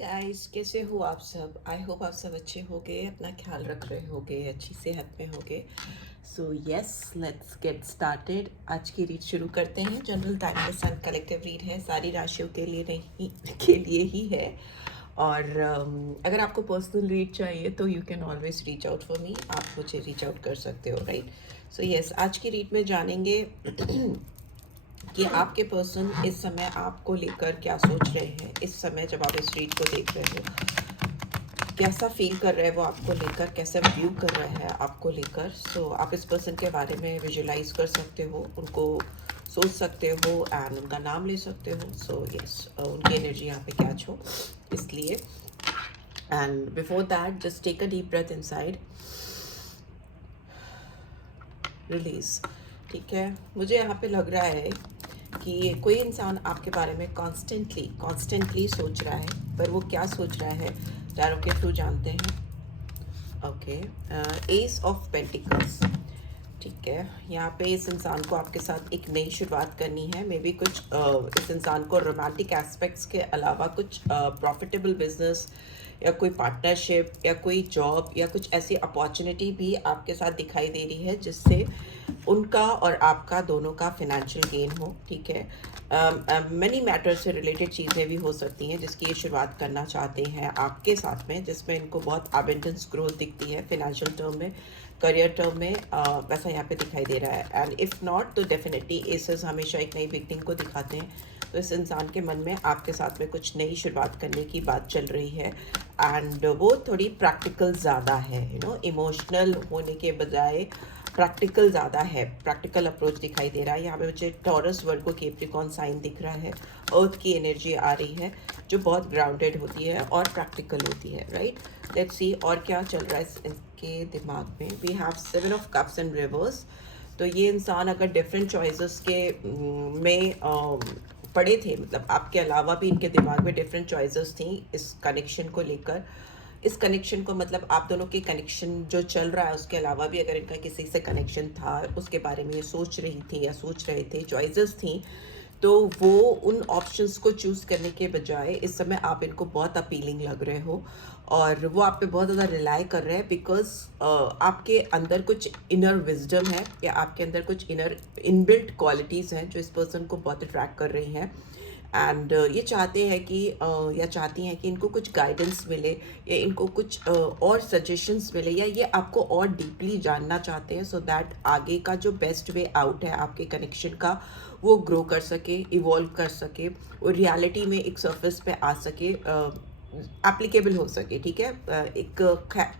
Guys, कैसे हो आप सब? आई होप आप सब अच्छे होगे, अपना ख्याल रख रहे होगे, अच्छी सेहत में होगे। So yes, let's get started. आज की रीड शुरू करते हैं। General timeless and collective read है, सारी राशियों के लिए नहीं के लिए ही है। और अगर आपको पर्सनल रीड चाहिए तो you can always reach out for मी, आप मुझे रीच आउट कर सकते हो, राइट? सो यस, आज की रीड में जानेंगे कि आपके पर्सन इस समय आपको लेकर क्या सोच रहे हैं। इस समय जब आप इस रीड को देख रहे हो, कैसा फील कर रहे हैं वो आपको लेकर, कैसा व्यू कर रहे हैं आपको लेकर। सो आप इस पर्सन के बारे में विजुलाइज कर सकते हो, उनको सोच सकते हो एंड उनका नाम ले सकते हो। सो यस, उनकी एनर्जी यहाँ पे कैच हो इसलिए। And before that just take a deep breath inside, release. ठीक है, मुझे यहाँ पे लग रहा है कि कोई इंसान आपके बारे में कॉन्स्टेंटली सोच रहा है, पर वो क्या सोच रहा है टैरो के थ्रू जानते हैं। Okay, S of pentacles. ठीक है, यहाँ पे इस इंसान को आपके साथ एक नई शुरुआत करनी है। मे बी कुछ इस इंसान को रोमांटिक एस्पेक्ट्स के अलावा कुछ प्रॉफिटेबल बिजनेस या कोई पार्टनरशिप या कोई जॉब या कुछ ऐसी अपॉर्चुनिटी भी आपके साथ दिखाई दे रही है, जिससे उनका और आपका दोनों का फिनेंशियल गेन हो। ठीक है, मनी मैटर से रिलेटेड चीज़ें भी हो सकती हैं जिसकी ये शुरुआत करना चाहते हैं आपके साथ में, जिसमें इनको बहुत अबेंडेंस ग्रोथ दिखती है फिनेंशियल टर्म में, करियर टर्म में। वैसा यहाँ पे दिखाई दे रहा है। एंड इफ़ नॉट तो डेफिनेटली एसेस हमेशा एक नई बिगनिंग को दिखाते हैं। तो इस इंसान के मन में आपके साथ में कुछ नई शुरुआत करने की बात चल रही है। एंड वो थोड़ी प्रैक्टिकल ज़्यादा है, इमोशनल होने के बजाय प्रैक्टिकल ज़्यादा है। प्रैक्टिकल अप्रोच दिखाई दे रहा है यहाँ पे। मुझे टॉरस, वर्गो, कैप्रिकॉर्न साइन दिख रहा है। अर्थ की एनर्जी आ रही है जो बहुत ग्राउंडेड होती है और प्रैक्टिकल होती है, राइट? लेट्स सी और क्या चल रहा है इनके दिमाग में। We have 7 of cups and reverse. तो ये इंसान अगर डिफरेंट चॉइसेस के में पड़े थे, मतलब आपके अलावा भी इनके दिमाग में डिफरेंट चॉइसेस थी इस कनेक्शन को लेकर। इस कनेक्शन को मतलब आप दोनों के कनेक्शन जो चल रहा है उसके अलावा भी अगर इनका किसी से कनेक्शन था, उसके बारे में ये सोच रही थी या सोच रहे थे, चॉइसेस थी, तो वो उन ऑप्शंस को चूज़ करने के बजाय इस समय आप इनको बहुत अपीलिंग लग रहे हो और वो आप पे बहुत ज़्यादा रिलाई कर रहे हैं। बिकॉज आपके अंदर कुछ इनर विजडम है या आपके अंदर कुछ इनर इनबिल्ट क्वालिटीज़ हैं जो इस पर्सन को बहुत अट्रैक्ट कर रही हैं। एंड ये चाहते हैं कि या चाहती हैं कि इनको कुछ गाइडेंस मिले या इनको कुछ और सजेशंस मिले, या ये आपको और डीपली जानना चाहते हैं सो दैट आगे का जो बेस्ट वे आउट है आपके कनेक्शन का वो ग्रो कर सके, इवॉल्व कर सके, वो रियलिटी में एक सरफेस पे आ सके, एप्लीकेबल हो सके। ठीक है, एक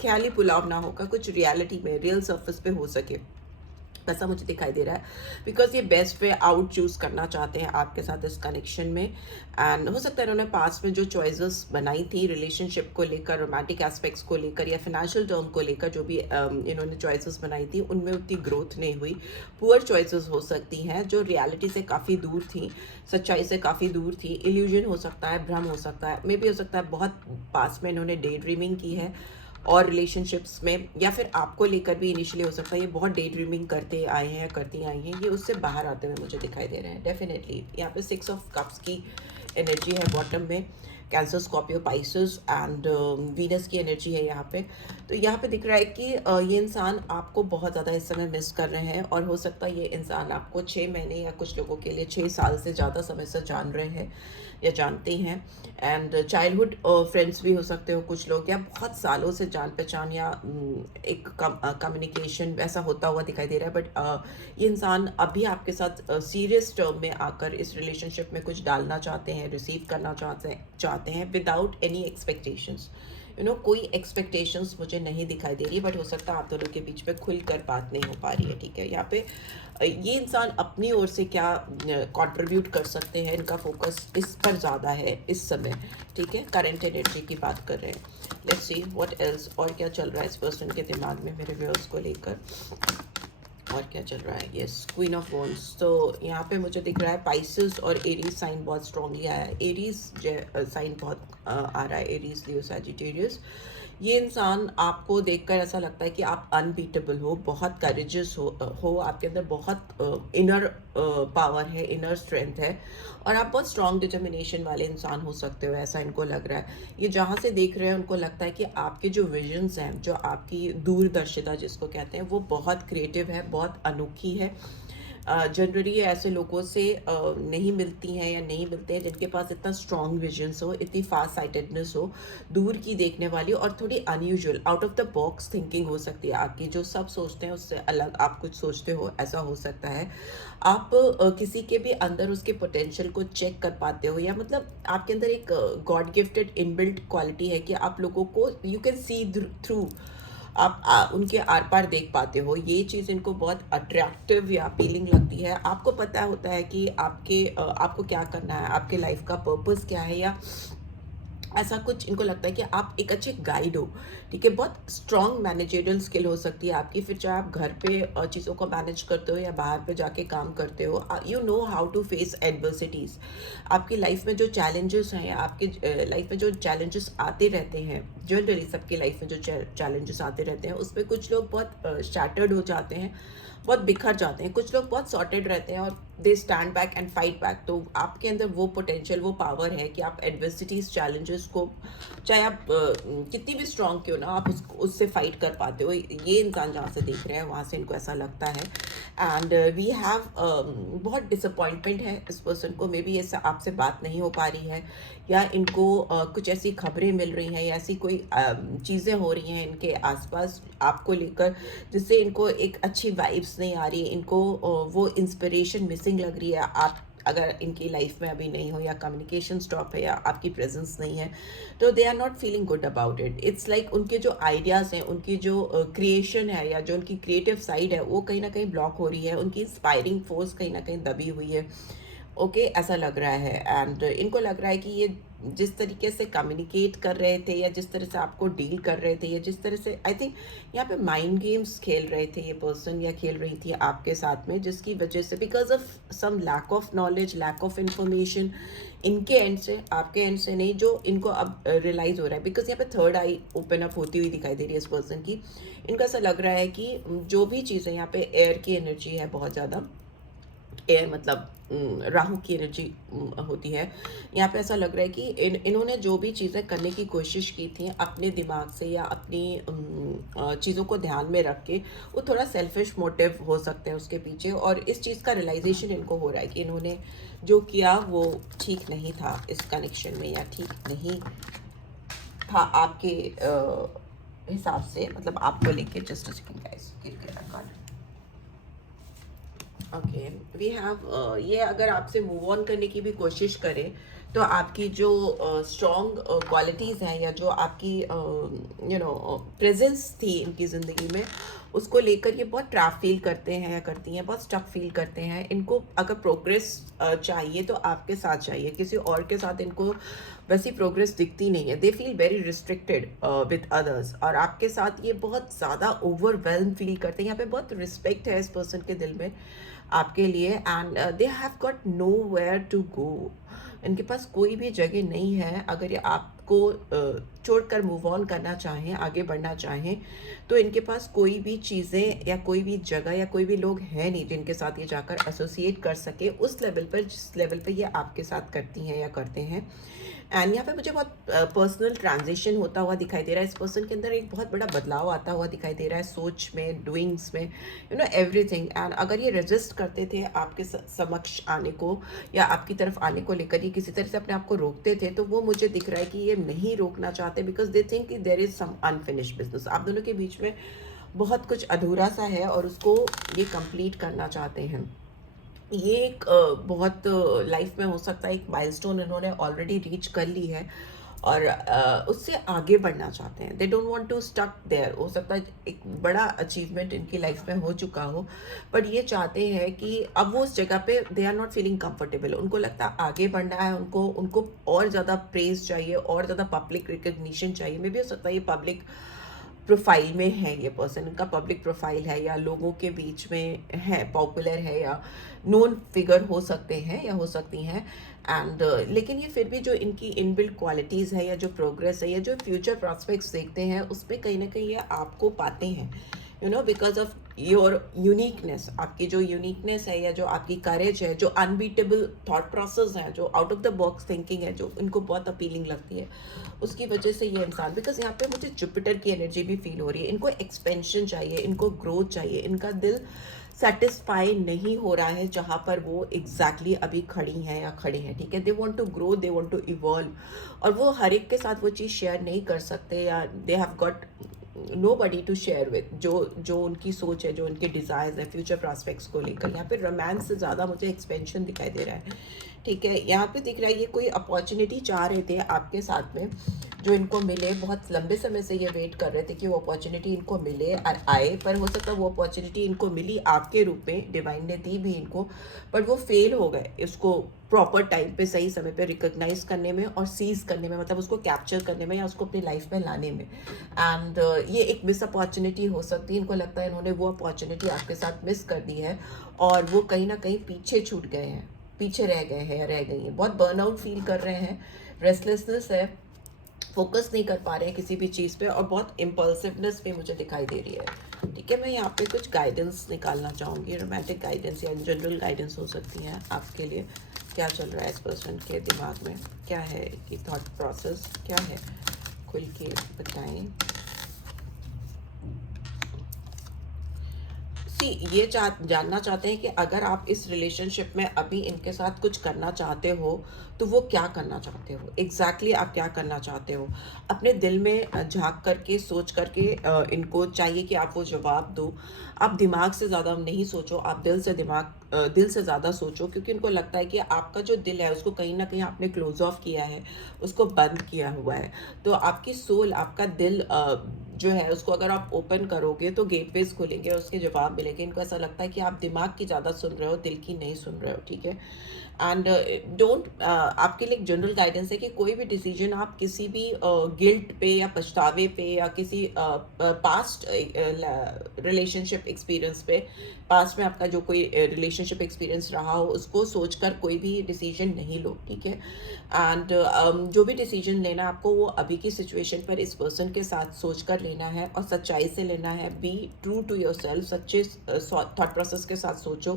ख्याली पुलाव ना होकर कुछ रियलिटी में रियल सरफेस पे हो सके, ऐसा मुझे दिखाई दे रहा है। बिकॉज ये बेस्ट वे आउट चूज़ करना चाहते हैं आपके साथ इस कनेक्शन में। एंड हो सकता है इन्होंने पास्ट में जो चॉइसेस बनाई थी रिलेशनशिप को लेकर, रोमांटिक एस्पेक्ट्स को लेकर या फिनेंशियल टर्म को लेकर, जो भी इन्होंने चॉइसेस बनाई थी उनमें उतनी ग्रोथ नहीं हुई। पुअर चॉइसेस हो सकती हैं जो रियलिटी से काफ़ी दूर थी, सच्चाई से काफ़ी दूर थी। इल्यूजन हो सकता है, भ्रम हो सकता है, मे भी हो सकता है बहुत पास में इन्होंने डे ड्रीमिंग की है और रिलेशनशिप्स में, या फिर आपको लेकर भी इनिशियली हो सकता है ये बहुत डे ड्रीमिंग करते आए हैं, करती आई हैं, ये उससे बाहर आते हुए मुझे दिखाई दे रहे हैं डेफिनेटली। यहाँ पे 6 ऑफ कप्स की एनर्जी है बॉटम में, cancer, Scorpio, Pisces and Venus की एनर्जी है यहाँ पे। तो यहाँ पे दिख रहा है कि ये इंसान आपको बहुत ज़्यादा इस समय मिस कर रहे हैं और हो सकता है ये इंसान आपको 6 महीने या कुछ लोगों के लिए 6 साल से ज़्यादा समय से जान रहे हैं या जानते हैं। एंड चाइल्डहुड फ्रेंड्स भी हो सकते हो कुछ लोग, या बहुत सालों से जान पहचान या एक कम्युनिकेशन ऐसा होता हुआ दिखाई दे रहा है। बट ये इंसान अभी आपके साथ सीरियस टर्म में आकर इस रिलेशनशिप में कुछ डालना चाहते हैं, रिसीव करना चाहते हैं विदाउट एनी एक्सपेक्टेशंस। कोई एक्सपेक्टेशंस मुझे नहीं दिखाई दे रही, बट हो सकता है आप दोनों के बीच में खुलकर बात नहीं हो पा रही है। ठीक है, यहाँ पे ये इंसान अपनी ओर से क्या कंट्रीब्यूट कर सकते हैं, इनका फोकस इस पर ज़्यादा है इस समय। ठीक है, करंट एनर्जी की बात कर रहे हैं। लेट्स सी व्हाट एल्स, और क्या चल रहा है इस पर्सन के दिमाग में मेरे व्यूअर्स को लेकर, और क्या चल रहा है। Yes, queen of wands. तो यहाँ पे मुझे दिख रहा है पाइसेस और एरीज साइन बहुत स्ट्रांगली आया है। एरीज साइन बहुत आ रहा है, एरीज, लियो, सैजिटेरियस। ये इंसान आपको देखकर ऐसा लगता है कि आप अनबीटेबल हो, बहुत करेजियस हो, आपके अंदर बहुत इनर पावर है, इनर स्ट्रेंथ है, और आप बहुत स्ट्रॉन्ग डिटर्मिनेशन वाले इंसान हो सकते हो, ऐसा इनको लग रहा है। ये जहाँ से देख रहे हैं उनको लगता है कि आपके जो विजन्स हैं, जो आपकी दूरदर्शिता जिसको कहते हैं, वो बहुत क्रिएटिव है, बहुत अनोखी है। जनरली ऐसे लोगों से नहीं मिलती हैं या नहीं मिलते हैं जिनके पास इतना स्ट्रॉन्ग विजन्स हो, इतनी फास्ट साइटेडनेस हो, दूर की देखने वाली, और थोड़ी unusual, out of the box thinking हो सकती है आपकी। जो सब सोचते हैं उससे अलग आप कुछ सोचते हो, ऐसा हो सकता है। आप किसी के भी अंदर उसके पोटेंशियल को चेक कर पाते हो, या मतलब आपके अंदर एक गॉड गिफ्टेड इनबिल्ट क्वालिटी है कि आप लोगों को यू कैन सी थ्रू, आप उनके आर पार देख पाते हो। ये चीज़ इनको बहुत अट्रैक्टिव या अपीलिंग लगती है। आपको पता होता है कि आपको क्या करना है, आपके लाइफ का पर्पस क्या है, या ऐसा कुछ इनको लगता है कि आप एक अच्छे गाइड हो, ठीक है। बहुत स्ट्रॉन्ग मैनेजरियल स्किल हो सकती है आपकी, फिर चाहे आप घर पे चीज़ों को मैनेज करते हो या बाहर पे जाके काम करते हो, you know how to face adversities. आपकी लाइफ में जो चैलेंजेस हैं, या आपके लाइफ में जो चैलेंजेस आते रहते हैं, जनरली सबकी लाइफ में जो चैलेंजेस आते रहते हैं, उसमें कुछ लोग बहुत शैटर्ड हो जाते हैं, बहुत बिखर जाते हैं, कुछ लोग बहुत सॉर्टेड रहते हैं और they stand back and fight back. तो आपके अंदर वो पोटेंशियल, वो पावर है कि आप एडवर्सिटीज, चैलेंजेस को, चाहे आप कितनी भी स्ट्रांग क्यों ना, आप उससे फाइट कर पाते हो। ये इंसान जहाँ से देख रहे हैं वहाँ से इनको ऐसा लगता है। एंड वी हैव बहुत डिसअपॉइंटमेंट है इस पर्सन को, मे बी ये आपसे बात नहीं हो पा रही है, या इनको कुछ ऐसी खबरें मिल रही हैं, या ऐसी कोई चीज़ें हो रही हैं इनके आसपास आपको लेकर, जिससे इनको एक अच्छी वाइब्स नहीं आ रही, इनको वो इंस्पिरेशन मिसिंग लग रही है। आप अगर इनकी लाइफ में अभी नहीं हो, या कम्युनिकेशन स्टॉप है, या आपकी प्रेजेंस नहीं है, तो they are not feeling good about it. It's like उनके जो आइडियाज़ हैं, उनकी जो क्रिएशन है, या जो उनकी क्रिएटिव साइड है, वो कहीं ना कहीं ब्लॉक हो रही है, उनकी इंस्पायरिंग फोर्स कहीं ना कहीं दबी हुई है। ओके, ऐसा लग रहा है। एंड इनको लग रहा है कि ये जिस तरीके से कम्युनिकेट कर रहे थे, या जिस तरह से आपको डील कर रहे थे, या जिस तरह से, आई थिंक यहाँ पे माइंड गेम्स खेल रहे थे ये पर्सन, या खेल रही थी आपके साथ में, जिसकी वजह से because of some lack of knowledge, lack of information, इनके एंड से, आपके एंड से नहीं, जो इनको अब रियलाइज़ हो रहा है। बिकॉज यहाँ पे थर्ड आई ओपन अप होती हुई दिखाई दे रही है इस पर्सन की। इनको ऐसा लग रहा है कि जो भी चीज़ें यहाँ पे, एयर की एनर्जी है बहुत ज़्यादा, एयर मतलब राहु की एनर्जी होती है यहाँ पे। ऐसा लग रहा है कि इन्होंने जो भी चीज़ें करने की कोशिश की थी अपने दिमाग से, या अपनी चीज़ों को ध्यान में रख के, वो थोड़ा सेल्फिश मोटिव हो सकते हैं उसके पीछे, और इस चीज़ का रियलाइजेशन इनको हो रहा है कि इन्होंने जो किया वो ठीक नहीं था इस कनेक्शन में, या ठीक नहीं था आपके हिसाब से, मतलब आपको लेके। Just a second guys, okay, we have ये अगर आपसे मूव ऑन करने की भी कोशिश करें, तो आपकी जो स्ट्रॉन्ग क्वालिटीज़ हैं, या जो आपकी यू नो प्रेजेंस थी इनकी ज़िंदगी में, उसको लेकर ये बहुत ट्रैप फील करते हैं, या करती हैं, बहुत स्टक फील करते हैं। इनको अगर प्रोग्रेस चाहिए तो आपके साथ चाहिए, किसी और के साथ इनको वैसी प्रोग्रेस दिखती नहीं है। They feel very restricted with others, और आपके साथ ये बहुत ज़्यादा ओवरवेल्म फील करते हैं। यहाँ पे बहुत रिस्पेक्ट है इस पर्सन के दिल में आपके लिए, and they have got nowhere to go. इनके पास कोई भी जगह नहीं है। अगर ये आपको छोड़कर मूव ऑन करना चाहें, आगे बढ़ना चाहें, तो इनके पास कोई भी चीज़ें, या कोई भी जगह, या कोई भी लोग हैं नहीं जिनके साथ ये जाकर एसोसिएट कर सके उस लेवल पर, जिस लेवल पे ये आपके साथ करती हैं या करते हैं। एंड यहाँ पे मुझे बहुत पर्सनल ट्रांजिशन होता हुआ दिखाई दे रहा है। इस पर्सन के अंदर एक बहुत बड़ा बदलाव आता हुआ दिखाई दे रहा है, सोच में, डूइंग्स में, यू नो एवरीथिंग। एंड अगर ये रेजिस्ट करते थे आपके समक्ष आने को, या आपकी तरफ आने को लेकर ये किसी तरह से अपने आप को रोकते थे, तो वो मुझे दिख रहा है कि ये नहीं रोकना चाहते, बिकॉज दे थिंक कि there is some unfinished business. आप दोनों के बीच में बहुत कुछ अधूरा सा है, और उसको ये कंप्लीट करना चाहते हैं। ये एक बहुत लाइफ में हो सकता है एक माइलस्टोन इन्होंने ऑलरेडी रीच कर ली है, और उससे आगे बढ़ना चाहते हैं। They don't want to stuck there. हो सकता है एक बड़ा अचीवमेंट इनकी लाइफ में हो चुका हो, बट ये चाहते हैं कि अब वो उस जगह पे they are not feeling comfortable. उनको लगता है आगे बढ़ना है, उनको उनको और ज़्यादा प्रेज चाहिए, और ज़्यादा पब्लिक रिकग्निशन चाहिए। मे भी हो सकता है ये पब्लिक प्रोफाइल में है ये पर्सन, इनका पब्लिक प्रोफाइल है या लोगों के बीच में है, पॉपुलर है या नोन फिगर हो सकते हैं या हो सकती हैं। एंड लेकिन ये फिर भी जो इनकी इनबिल्ट क्वालिटीज़ है या जो प्रोग्रेस है या जो फ्यूचर प्रॉस्पेक्ट्स देखते हैं उसमें कहीं ना कहीं ये आपको पाते हैं, बिकॉज ऑफ योर यूनिकनेस। आपकी जो यूनिकनेस है या जो आपकी करेज है, जो अनबीटेबल थॉट प्रोसेस है, जो out of the box thinking है, जो इनको बहुत अपीलिंग लगती है, उसकी वजह से ये इंसान, बिकॉज यहाँ पे मुझे जुपिटर की एनर्जी भी फील हो रही है। इनको एक्सपेंशन चाहिए, इनको ग्रोथ चाहिए, इनका दिल सेटिस्फाई नहीं हो रहा है जहाँ पर वो एग्जैक्टली अभी खड़ी हैं या खड़े हैं, ठीक है। They want to grow, they want to evolve, और वो हर एक के साथ वो चीज़ शेयर नहीं कर सकते, या they have got nobody to share with, जो उनकी सोच है, जो उनके डिज़ायर्स है फ्यूचर प्रॉस्पेक्ट्स को लेकर। यहाँ पे रोमांस से ज़्यादा मुझे एक्सपेंशन दिखाई दे रहा है, ठीक है। यहाँ पे दिख रहा है ये कोई अपॉर्चुनिटी चाह रहे थे आपके साथ में, जो इनको मिले। बहुत लंबे समय से ये वेट कर रहे थे कि वो अपॉर्चुनिटी इनको मिले और आए, पर हो सकता है वो अपॉर्चुनिटी इनको मिली आपके रूप में, डिवाइन ने दी भी इनको, पर वो फेल हो गए इसको प्रॉपर टाइम पे, सही समय पे रिकॉग्नाइज करने में और सीज करने में, मतलब उसको कैप्चर करने में या उसको अपनी लाइफ में लाने में। एंड ये एक मिस अपॉर्चुनिटी हो सकती है। इनको लगता है इन्होंने वो अपॉर्चुनिटी आपके साथ मिस कर दी है और वो कहीं ना कहीं पीछे छूट गए हैं, पीछे रह गए हैं या रह गई हैं। बहुत बर्नआउट फील कर रहे हैं, रेस्टलेसनेस है, फोकस नहीं कर पा रहे हैं किसी भी चीज़ पे, और बहुत इम्पल्सिवनेस भी मुझे दिखाई दे रही है, ठीक है। मैं यहाँ पे कुछ गाइडेंस निकालना चाहूँगी, रोमांटिक गाइडेंस या जनरल गाइडेंस हो सकती हैं आपके लिए। क्या चल रहा है इस पर्सन के दिमाग में, क्या है कि थॉट प्रोसेस क्या है, खुल के बताएं। ये जानना चाहते हैं कि अगर आप इस रिलेशनशिप में अभी इनके साथ कुछ करना चाहते हो तो वो क्या करना चाहते हो, एग्जैक्टली आप क्या करना चाहते हो। अपने दिल में झांक करके, सोच करके इनको चाहिए कि आप वो जवाब दो। आप दिमाग से ज़्यादा नहीं सोचो, आप दिल से ज़्यादा सोचो, क्योंकि उनको लगता है कि आपका जो दिल है उसको कहीं ना कहीं आपने क्लोज ऑफ किया है, उसको बंद किया हुआ है। तो आपकी सोल, आपका दिल जो है उसको अगर आप ओपन करोगे तो गेटवेज खुलेंगे, उसके जवाब मिलेंगे। इनको ऐसा लगता है कि आप दिमाग की ज़्यादा सुन रहे हो, दिल की नहीं सुन रहे हो, ठीक है। एंड डोंट आपके लिए एक जनरल गाइडेंस है कि कोई भी डिसीजन आप किसी भी गिल्ट पे या पछतावे पे या किसी पास्ट रिलेशनशिप एक्सपीरियंस पे, पास्ट में आपका जो कोई रिलेशनशिप एक्सपीरियंस रहा हो, उसको सोचकर कोई भी डिसीजन नहीं लो, ठीक है। एंड जो भी डिसीजन लेना आपको, वो अभी की सिचुएशन पर इस पर्सन के साथ सोच कर लेना है और सच्चाई से लेना है। Be true to yourself, सच्चे थॉट प्रोसेस के साथ सोचो।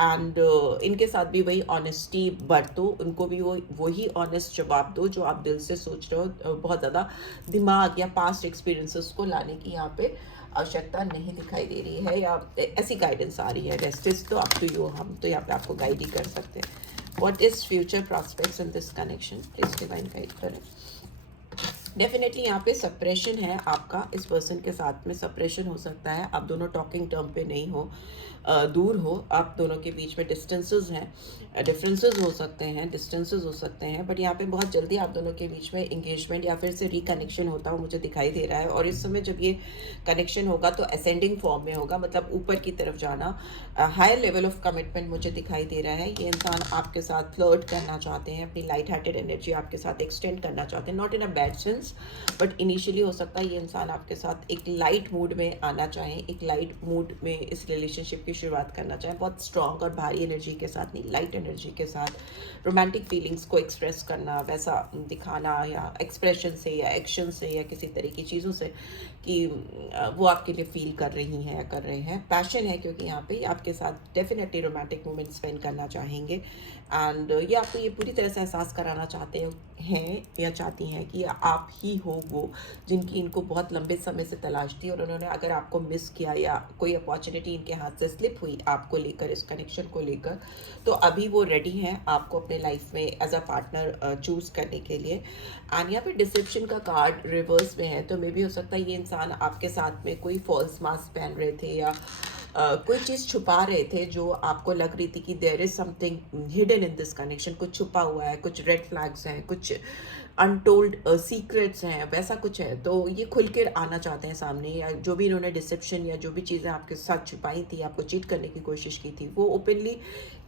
एंड इनके साथ भी वही ऑनेस्टी बरतो, उनको भी वही ऑनेस्ट जवाब दो जो आप दिल से सोच रहे हो। बहुत ज़्यादा दिमाग या पास्ट एक्सपीरियंसेस को लाने की यहाँ पे आवश्यकता नहीं दिखाई दे रही है, या ऐसी गाइडेंस आ रही है। रेस्ट इज तो अप टू यू, हम तो यहाँ पे आपको गाइड ही कर सकते हैं। What is future prospects in this connection, please divine guide करें। डेफिनेटली यहाँ पे सप्रेशन है आपका, इस पर्सन के साथ में सप्रेशन हो सकता है। आप दोनों टॉकिंग टर्म पे नहीं हो, दूर हो, आप दोनों के बीच में डिस्टेंसेस हैं, डिफरेंसेस हो सकते हैं, डिस्टेंसेस हो सकते हैं, बट यहाँ पे बहुत जल्दी आप दोनों के बीच में इंगेजमेंट या फिर से रिकनेक्शन होता हुआ मुझे दिखाई दे रहा है। और इस समय जब ये कनेक्शन होगा तो असेंडिंग फॉर्म में होगा, मतलब ऊपर की तरफ जाना, हायर लेवल ऑफ कमिटमेंट मुझे दिखाई दे रहा है। ये इंसान आपके साथ फ्लर्ट करना चाहते हैं, अपनी लाइट हार्टेड एनर्जी आपके साथ एक्सटेंड करना चाहते हैं, not in a bad sense, but initially हो सकता है ये इंसान आपके साथ एक लाइट मूड में आना चाहें, एक लाइट मूड में इस रिलेशनशिप की शुरुआत करना चाहें। बहुत स्ट्रॉन्ग और भारी एनर्जी के साथ नहीं, लाइट एनर्जी के साथ रोमांटिक फीलिंग्स को एक्सप्रेस करना, वैसा दिखाना, या एक्सप्रेशन से या एक्शन से या किसी तरह की चीज़ों से कि वो आपके लिए फील कर रही हैं या कर रहे हैं। पैशन है क्योंकि यहाँ पे आपके साथ डेफिनेटली रोमांटिक मोमेंट स्पेंड करना चाहेंगे। एंड ये आपको ये पूरी तरह से एहसास कराना चाहते हैं या चाहती हैं कि आप ही हो वो जिनकी इनको बहुत लंबे समय से तलाश थी, और उन्होंने अगर आपको मिस किया या कोई अपॉर्चुनिटी इनके हाथ से स्लिप हुई आपको लेकर, इस कनेक्शन को लेकर, तो अभी वो रेडी हैं आपको अपने लाइफ में एज अ पार्टनर चूज़ करने के लिए। एंड यहाँ पे डिसेप्शन का कार्ड रिवर्स में है, तो मे भी हो सकता है ये इंसान आपके साथ में कोई फॉल्स मास्क पहन रहे थे या कोई चीज़ छुपा रहे थे जो आपको लग रही थी कि there is something hidden in this connection, कुछ छुपा हुआ है, कुछ रेड फ्लैग्स हैं, कुछ अनटोल्ड सीक्रेट्स हैं, वैसा कुछ है। तो ये खुल कर आना चाहते हैं सामने, या जो भी इन्होंने डिसेप्शन या जो भी चीज़ें आपके साथ छिपाई थी, आपको चीट करने की कोशिश की थी, वो ओपनली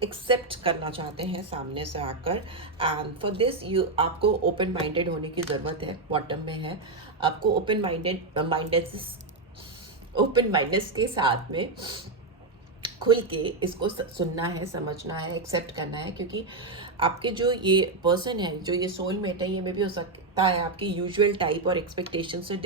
एक्सेप्ट करना चाहते हैं सामने से आकर। एंड फॉर दिस आपको ओपन माइंडेड होने की ज़रूरत है, बॉटम में है। आपको ओपन माइंडेड के साथ में खुल के इसको सुनना है, समझना है, एक्सेप्ट करना है, क्योंकि आपके जो ये पर्सन है, जो ये सोलमेट है, ये में भी हो सकता है आपकी यूजुअल टाइप और एक्सपेक्टेशन से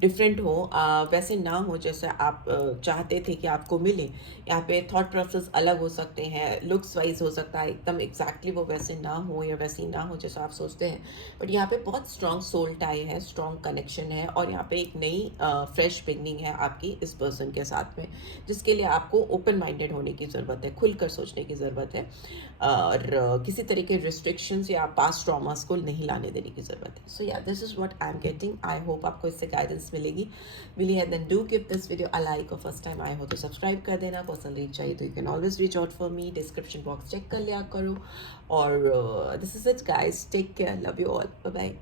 डिफरेंट हो, वैसे ना हो जैसे आप चाहते थे कि आपको मिले। यहाँ पे थॉट प्रोसेस अलग हो सकते हैं, लुक्स वाइज हो सकता है एकदम एग्जैक्टली वो वैसे ना हो या वैसी ना हो जैसा आप सोचते हैं। बट यहाँ पे बहुत स्ट्रॉन्ग सोल टाई है, स्ट्रॉन्ग कनेक्शन है, और यहाँ पे एक नई फ्रेश बिगनिंग है आपकी इस पर्सन के साथ में, जिसके लिए आपको ओपन माइंडेड होने की ज़रूरत है, खुलकर सोचने की ज़रूरत है, और किसी तरह के रिस्ट्रिक्शंस या पास्ट ट्रॉमास को नहीं लाने देने की ज़रूरत है। सो या this is what I am getting. I hope आपको इससे गाइडेंस मिलेगी। मिली है then do give this video a like, और फर्स्ट टाइम आए हो तो सब्सक्राइब कर देना। पर्सनल रीच चाहिए तो you can always reach out for me, description box check कर लिया करो। और this is it guys, take care, love you all, bye bye.